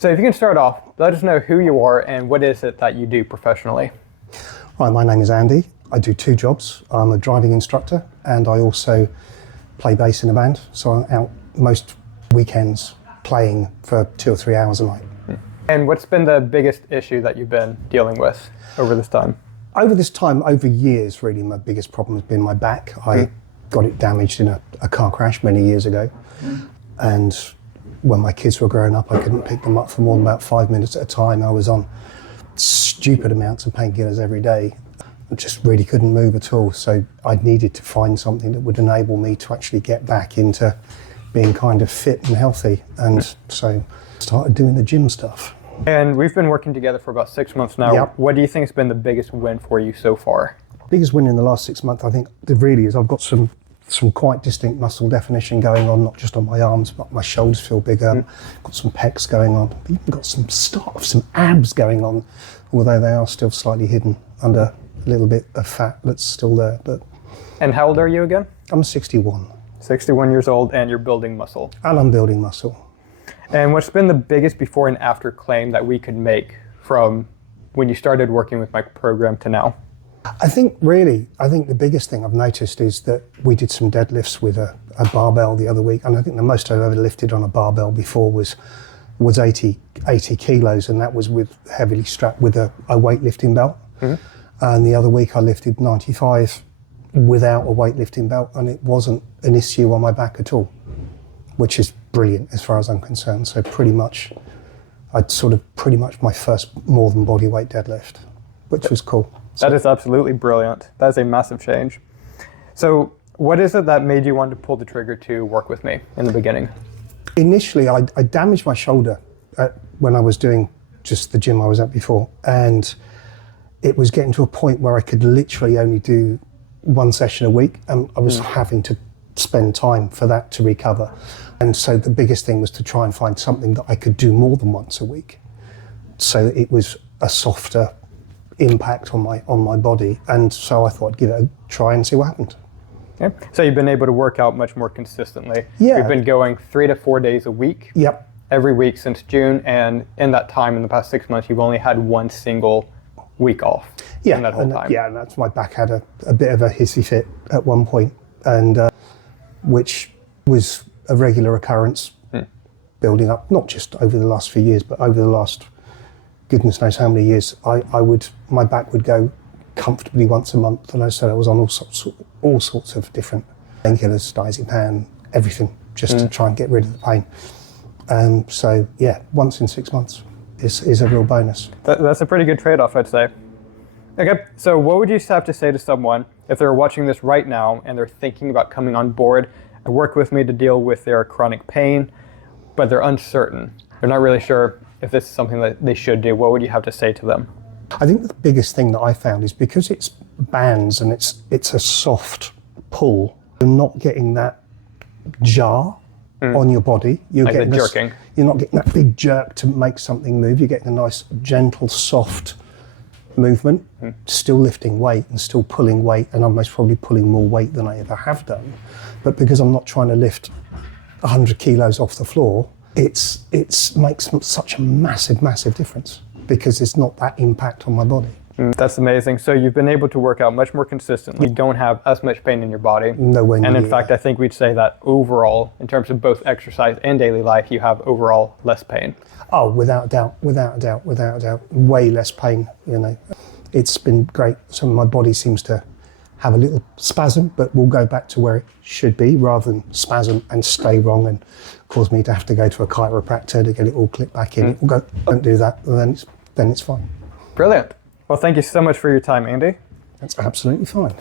So if you can start off, let us know who you are and what is it that you do professionally. Right, my name is Andy. I do two jobs. I'm a driving instructor and I also play bass in a band. So I'm out most weekends playing for 2 or 3 hours a night. And what's been the biggest issue that you've been dealing with over this time? Over years, really, my biggest problem has been my back. I got it damaged in a car crash many years ago. And when my kids were growing up, I couldn't pick them up for more than about 5 minutes at a time. I was on stupid amounts of painkillers every day. I just really couldn't move at all. So I needed to find something that would enable me to actually get back into being kind of fit and healthy. And so started doing the gym stuff. And we've been working together for about 6 months now. Yep. What do you think has been the biggest win for you so far? Biggest win in the last 6 months, I think, it really is I've got some quite distinct muscle definition going on, not just on my arms, but my shoulders feel bigger. Got some pecs going on. I've even got some abs going on, although they are still slightly hidden under a little bit of fat that's still there. But. And how old are you again? I'm 61. 61 years old, and you're building muscle. And I'm building muscle. And what's been the biggest before and after claim that we could make from when you started working with my program to now? I think the biggest thing I've noticed is that we did some deadlifts with a barbell the other week, and I think the most I've ever lifted on a barbell before was 80 kilos, and that was heavily strapped with a weightlifting belt. And the other week I lifted 95 without a weightlifting belt, and it wasn't an issue on my back at all, which is brilliant as far as I'm concerned. So pretty much my first more than body weight deadlift, which was cool. That is absolutely brilliant. That is a massive change. So what is it that made you want to pull the trigger to work with me in the beginning? Initially, I damaged my shoulder when I was doing just the gym I was at before. And it was getting to a point where I could literally only do one session a week. And I was having to spend time for that to recover. And so the biggest thing was to try and find something that I could do more than once a week. So that it was a softer impact on my body, and so I thought I'd give it a try and see what happened. Yeah. So you've been able to work out much more consistently. Yeah. You've been going 3 to 4 days a week. Yep. Every week since June, and in that time, in the past 6 months, you've only had one single week off. Yeah. In that whole time. Yeah, and that's my back had a bit of a hissy fit at one point, and which was a regular occurrence, building up not just over the last few years, but over the last goodness knows how many years. My back would go comfortably once a month, and I said I was on all sorts of different painkillers, diazepam, everything, just to try and get rid of the pain. So yeah, once in 6 months is a real bonus. That's a pretty good trade-off, I'd say. Okay, so what would you have to say to someone if they're watching this right now and they're thinking about coming on board and work with me to deal with their chronic pain, but they're uncertain? They're not really sure if this is something that they should do. What would you have to say to them? I think the biggest thing that I found is because it's bands and it's a soft pull, you're not getting that jar on your body. You're like getting the jerking. You're not getting that big jerk to make something move. You're getting a nice, gentle, soft movement, still lifting weight and still pulling weight, and I'm most probably pulling more weight than I ever have done. But because I'm not trying to lift 100 kilos off the floor, it makes such a massive difference because there's not that impact on my body. That's amazing. So you've been able to work out much more consistently. You don't have as much pain in your body. Nowhere near. And in fact, I think we'd say that overall, in terms of both exercise and daily life, you have overall less pain. Oh, without a doubt. Way less pain, It's been great. So my body seems to have a little spasm, but we'll go back to where it should be rather than spasm and stay wrong and cause me to have to go to a chiropractor to get it all clipped back in. It will go, don't do that, and then it's fine. Brilliant. Well, thank you so much for your time, Andy. That's absolutely fine.